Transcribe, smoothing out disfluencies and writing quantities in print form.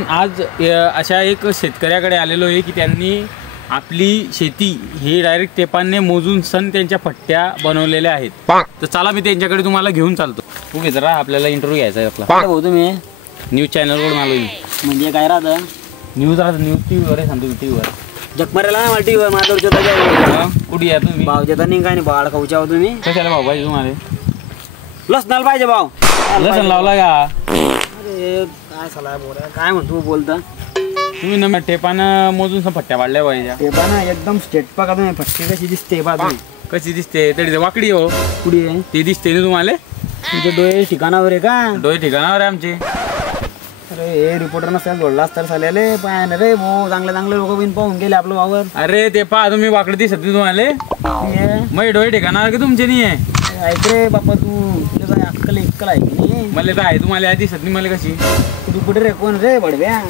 आज अशा एक शेतकऱ्याकडे आलेलो आहे की त्यांनी आपली शेती ही डायरेक्ट टेपाने मोजून सण त्यांच्या पट्ट्या बनवलेल्या आहेत। तर चला मी त्यांच्याकडे तुम्हाला घेऊन चालतो। उभे जरा आपल्याला इंटरव्ह्यू घ्यायचा आहे आपला। भाऊ तुम्ही न्यूज चॅनलवरून आलो मी। म्हणजे काय राहतं न्यूज टीव्हीवर आहे, सांगतो टीव्हीवर जगमरेला ना टीव्हीवर माझ्यावर जोता कुठे या तुम्ही? भाव जेता नाही काय नाही बाळ खाऊच्या तुम्ही कशाला भाऊ पाहिजे तुम्हाला? लसणाला पाहिजे भाव लसण लावला का? अरे काय सलाह बोल काय म्हणतो बोलता तुम्ही ना टेपानं मोजून पट्ट्या पाडल्या पाहिजे। ते पण एकदम स्टेट पा तुम्ही फटके कशी दिसते बा कशी दिसते? तरी वाकडी हो कुठे आहे ती दिसते ना तुम्हाला? तुमचे डोळे ठिकाणावर आहे का? डोळे ठिकाणावर आहे आमचे। अरे हे रिपोर्टर नसतात जोडला असतात साल्याले पाय रे भाऊ चांगले लोक बिन पाहून गेले आपलं वावर। अरे ते पहा तुम्ही वाकडी दिसत नाही तुम्हाला? मग डोळे ठिकाणावर की तुमचे नाही आहे? ऐक रे बाप्पा तुला काय अक्कल आहे की नाही? मला तर आहे, तुम्हाला दिसत नाही मला कशी? तू कुठे रे कोण रे बडव्या?